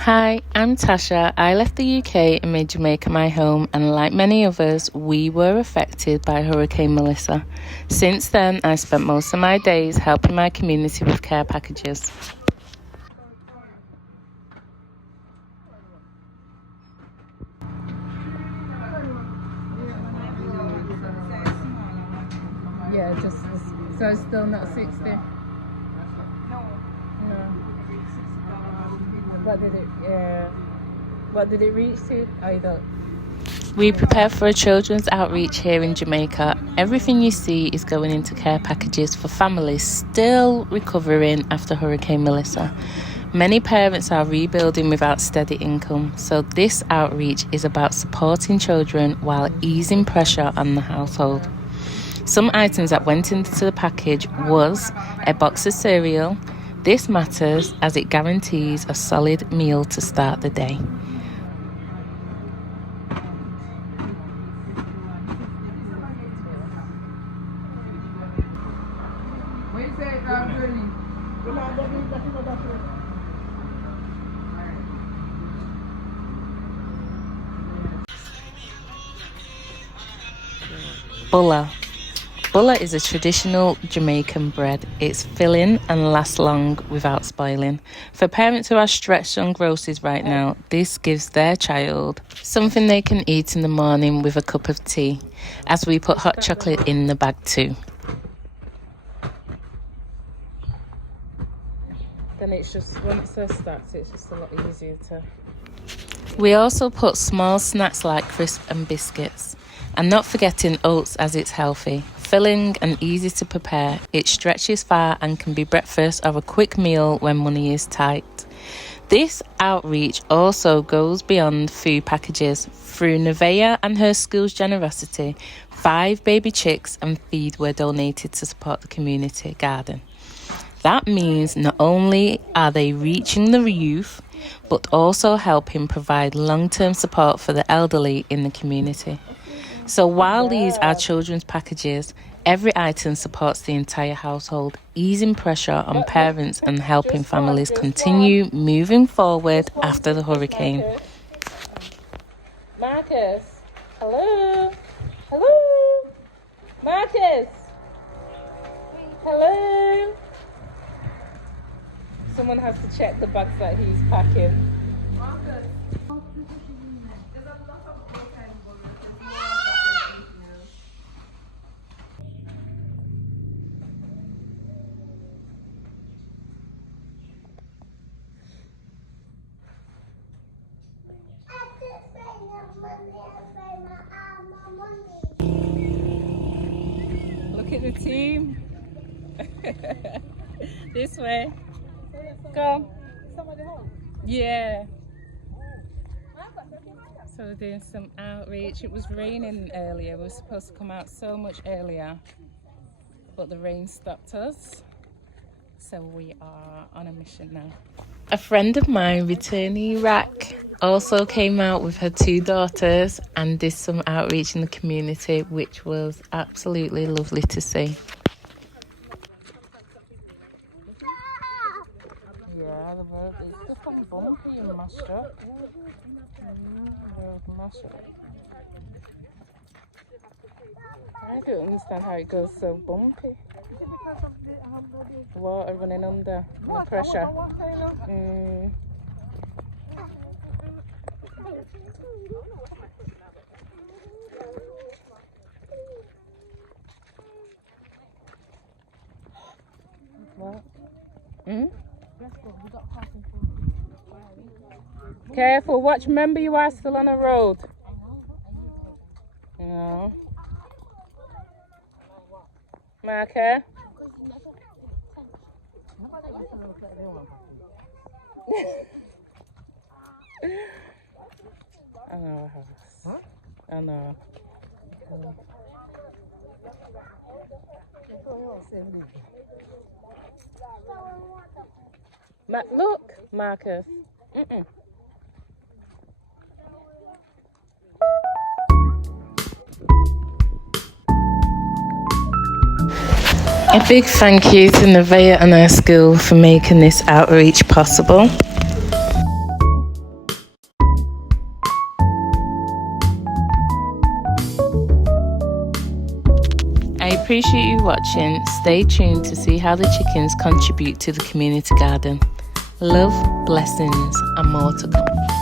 Hi, I'm Tasha. I left the UK and made Jamaica my home, and like many others, we were affected by Hurricane Melissa. Since then, I spent most of my days helping my community with care packages. Yeah, so it's still not 60? No. What did it reach to? I don't. We prepare for a children's outreach here in Jamaica. Everything you see is going into care packages for families still recovering after Hurricane Melissa. Many parents are rebuilding without steady income, so this outreach is about supporting children while easing pressure on the household. Some items that went into the package was a box of cereal. This matters as it guarantees a solid meal to start the day. Bulla. Bulla is a traditional Jamaican bread. It's filling and lasts long without spoiling. For parents who are stretched on groceries right now, this gives their child something they can eat in the morning with a cup of tea, as we put hot chocolate in the bag too. Then it's just, once they're stacked, it's just a lot easier to... We also put small snacks like crisps and biscuits. And not forgetting oats as it's healthy, filling and easy to prepare. It stretches far and can be breakfast or a quick meal when money is tight. This outreach also goes beyond food packages. Through Nevaeh and her school's generosity, 5 baby chicks and feed were donated to support the community garden. That means not only are they reaching the youth, but also helping provide long-term support for the elderly in the community. So while these are children's packages, every item supports the entire household, easing pressure on parents and helping families continue moving forward after the hurricane. Marcus, hello? Hello? Marcus? Hello? Someone has to check the bags that he's packing. Marcus. Look at the team. This way. Go. Yeah. So we're doing some outreach. It was raining earlier. We were supposed to come out so much earlier, but the rain stopped us. So we are on a mission now. A friend of mine returning Iraq also came out with her 2 daughters and did some outreach in the community, which was absolutely lovely to see. Yeah, the road is just on bumpy and mashed up. I don't understand how it goes so bumpy. Water running under, and the pressure. What? Careful, watch, remember you are still on a road. No. Marker. I know. I know. Look, Marcus. A big thank you to Nevaeh and our school for making this outreach possible. appreciate you watching. Stay tuned to see how the chickens contribute to the community garden. Love, blessings, and more to come.